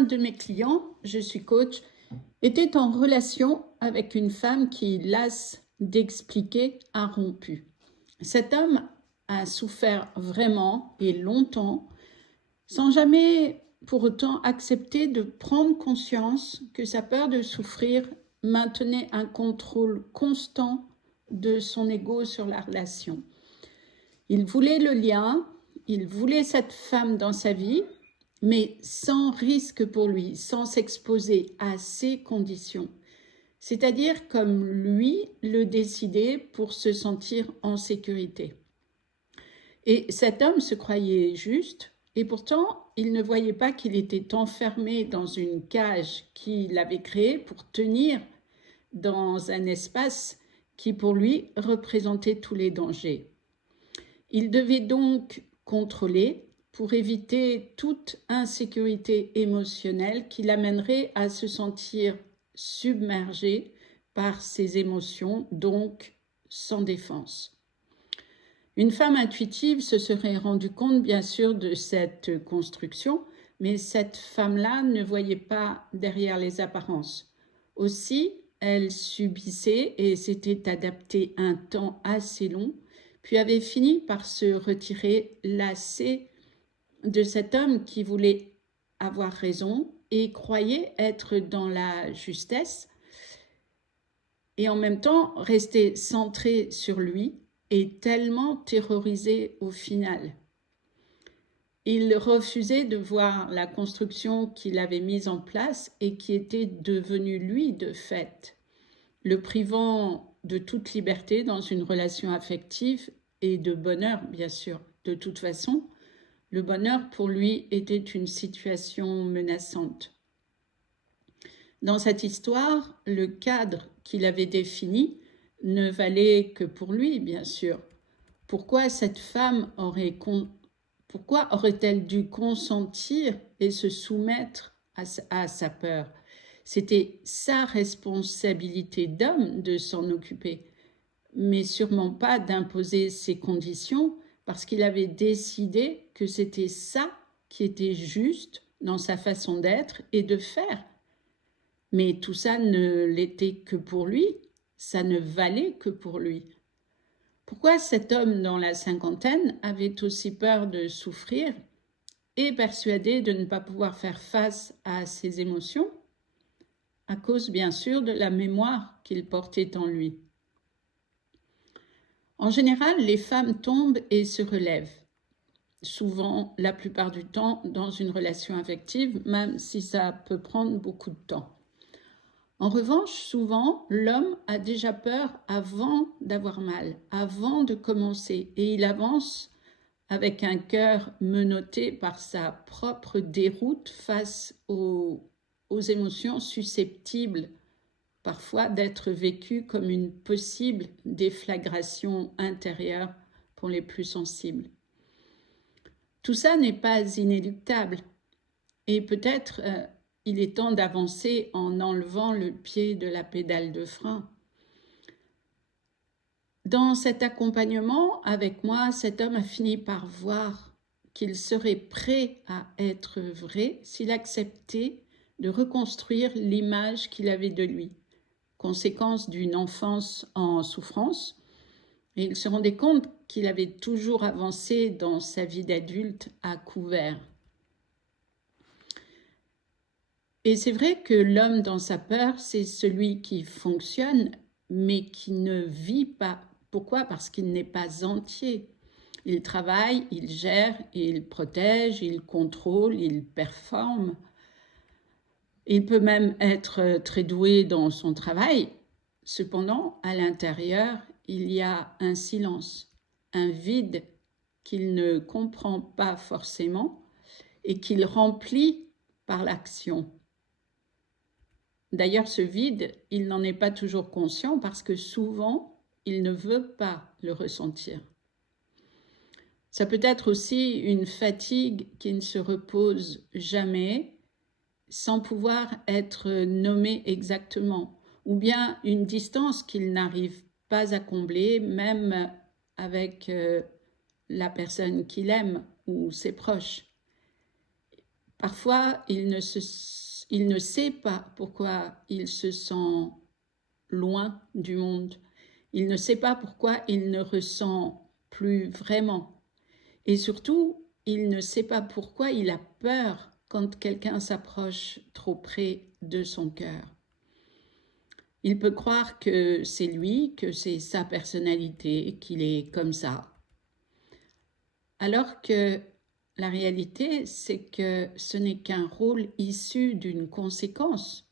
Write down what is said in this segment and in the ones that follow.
L'un de mes clients, je suis coach, était en relation avec une femme qui, lasse d'expliquer, a rompu. Cet homme a souffert vraiment et longtemps, sans jamais pour autant accepter de prendre conscience que sa peur de souffrir maintenait un contrôle constant de son ego sur la relation. Il voulait le lien, il voulait cette femme dans sa vie, mais sans risque pour lui, sans s'exposer à ses conditions. C'est-à-dire comme lui le décidait pour se sentir en sécurité. Et cet homme se croyait juste, et pourtant il ne voyait pas qu'il était enfermé dans une cage qu'il avait créée pour tenir dans un espace qui pour lui représentait tous les dangers. Il devait donc contrôler pour éviter toute insécurité émotionnelle qui l'amènerait à se sentir submergé par ses émotions, donc sans défense. Une femme intuitive se serait rendue compte bien sûr de cette construction, mais cette femme-là ne voyait pas derrière les apparences. Aussi, elle subissait et s'était adaptée un temps assez long, puis avait fini par se retirer lassée de cet homme qui voulait avoir raison et croyait être dans la justesse, et en même temps rester centrée sur lui et tellement terrorisée au final. Il refusait de voir la construction qu'il avait mise en place et qui était devenue lui de fait, le privant de toute liberté dans une relation affective et de bonheur, bien sûr. De toute façon, le bonheur pour lui était une situation menaçante. Dans cette histoire, le cadre qu'il avait défini ne valait que pour lui, bien sûr. Pourquoi cette femme pourquoi aurait-elle dû consentir et se soumettre à sa peur? C'était sa responsabilité d'homme de s'en occuper, mais sûrement pas d'imposer ses conditions parce qu'il avait décidé que c'était ça qui était juste dans sa façon d'être et de faire. Mais tout ça ne l'était que pour lui, ça ne valait que pour lui. Pourquoi cet homme dans la cinquantaine avait aussi peur de souffrir et persuadé de ne pas pouvoir faire face à ses émotions? À cause bien sûr de la mémoire qu'il portait en lui. En général, les femmes tombent et se relèvent, souvent, la plupart du temps, dans une relation affective, même si ça peut prendre beaucoup de temps. En revanche, souvent, l'homme a déjà peur avant d'avoir mal, avant de commencer, et il avance avec un cœur menotté par sa propre déroute face aux émotions susceptibles parfois d'être vécues comme une possible déflagration intérieure pour les plus sensibles. Tout ça n'est pas inéluctable et peut-être il est temps d'avancer en enlevant le pied de la pédale de frein. Dans cet accompagnement avec moi, cet homme a fini par voir qu'il serait prêt à être vrai s'il acceptait de reconstruire l'image qu'il avait de lui, conséquence d'une enfance en souffrance. Et il se rendait compte qu'il avait toujours avancé dans sa vie d'adulte à couvert. Et c'est vrai que l'homme dans sa peur, c'est celui qui fonctionne, mais qui ne vit pas. Pourquoi? Parce qu'il n'est pas entier. Il travaille, il gère, il protège, il contrôle, il performe. Il peut même être très doué dans son travail. Cependant, à l'intérieur, il y a un silence, un vide qu'il ne comprend pas forcément et qu'il remplit par l'action. D'ailleurs, ce vide, il n'en est pas toujours conscient parce que souvent, il ne veut pas le ressentir. Ça peut être aussi une fatigue qui ne se repose jamais sans pouvoir être nommée exactement, ou bien une distance qu'il n'arrive pas à combler, même avec la personne qu'il aime ou ses proches. Parfois, il ne sait pas pourquoi il se sent loin du monde. Il ne sait pas pourquoi il ne ressent plus vraiment. Et surtout, il ne sait pas pourquoi il a peur quand quelqu'un s'approche trop près de son cœur. Il peut croire que c'est lui, que c'est sa personnalité, qu'il est comme ça. Alors que la réalité, c'est que ce n'est qu'un rôle issu d'une conséquence.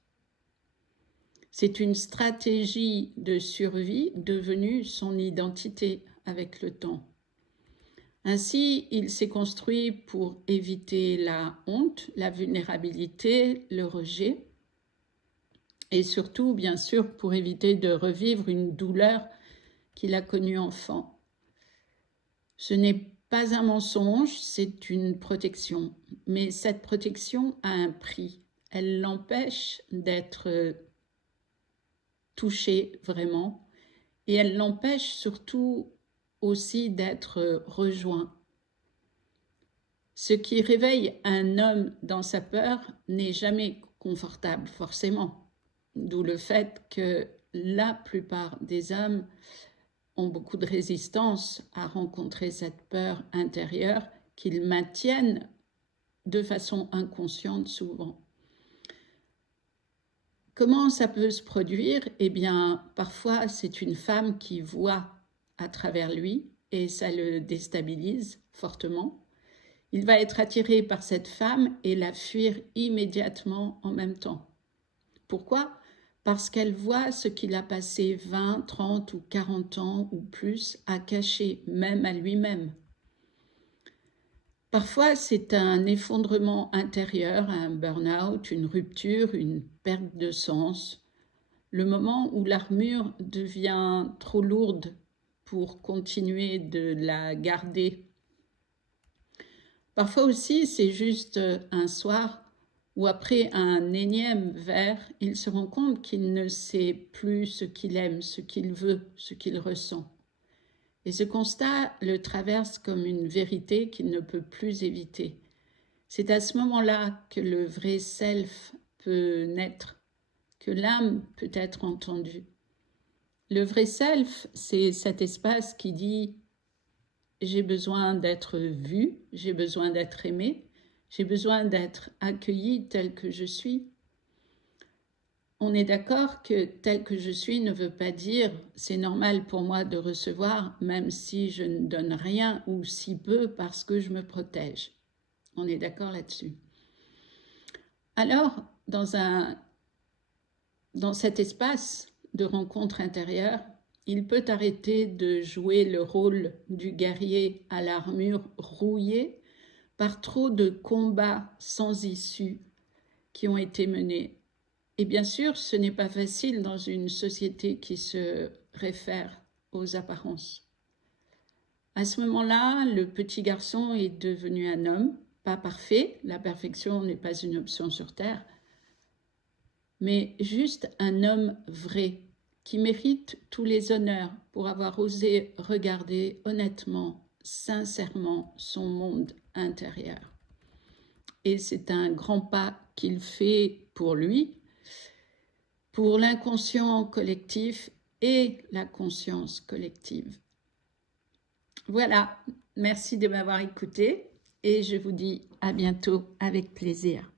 C'est une stratégie de survie devenue son identité avec le temps. Ainsi, il s'est construit pour éviter la honte, la vulnérabilité, le rejet, et surtout, bien sûr, pour éviter de revivre une douleur qu'il a connue enfant. Ce n'est pas un mensonge, c'est une protection. Mais cette protection a un prix. Elle l'empêche d'être touché vraiment et elle l'empêche surtout aussi d'être rejoint. Ce qui réveille un homme dans sa peur n'est jamais confortable, forcément. D'où le fait que la plupart des hommes ont beaucoup de résistance à rencontrer cette peur intérieure qu'ils maintiennent de façon inconsciente souvent. Comment ça peut se produire? Eh bien, parfois, c'est une femme qui voit à travers lui et ça le déstabilise fortement. Il va être attiré par cette femme et la fuir immédiatement en même temps. Pourquoi? Parce qu'elle voit ce qu'il a passé 20, 30 ou 40 ans ou plus à cacher, même à lui-même. Parfois, c'est un effondrement intérieur, un burn-out, une rupture, une perte de sens. Le moment où l'armure devient trop lourde pour continuer de la garder. Parfois aussi, c'est juste un soir où après un énième verre, il se rend compte qu'il ne sait plus ce qu'il aime, ce qu'il veut, ce qu'il ressent. Et ce constat le traverse comme une vérité qu'il ne peut plus éviter. C'est à ce moment-là que le vrai self peut naître, que l'âme peut être entendue. Le vrai self, c'est cet espace qui dit « j'ai besoin d'être vu, j'ai besoin d'être aimé, j'ai besoin d'être accueilli tel que je suis ». On est d'accord que tel que je suis ne veut pas dire « c'est normal pour moi de recevoir même si je ne donne rien ou si peu parce que je me protège ». On est d'accord là-dessus. Alors, dans cet espace de rencontre intérieure, il peut arrêter de jouer le rôle du guerrier à l'armure rouillée par trop de combats sans issue qui ont été menés. Et bien sûr, ce n'est pas facile dans une société qui se réfère aux apparences. À ce moment-là, le petit garçon est devenu un homme, pas parfait, la perfection n'est pas une option sur Terre, mais juste un homme vrai, qui mérite tous les honneurs pour avoir osé regarder honnêtement, sincèrement son monde intérieur. Et c'est un grand pas qu'il fait pour lui, pour l'inconscient collectif et la conscience collective. Voilà, merci de m'avoir écouté et je vous dis à bientôt avec plaisir.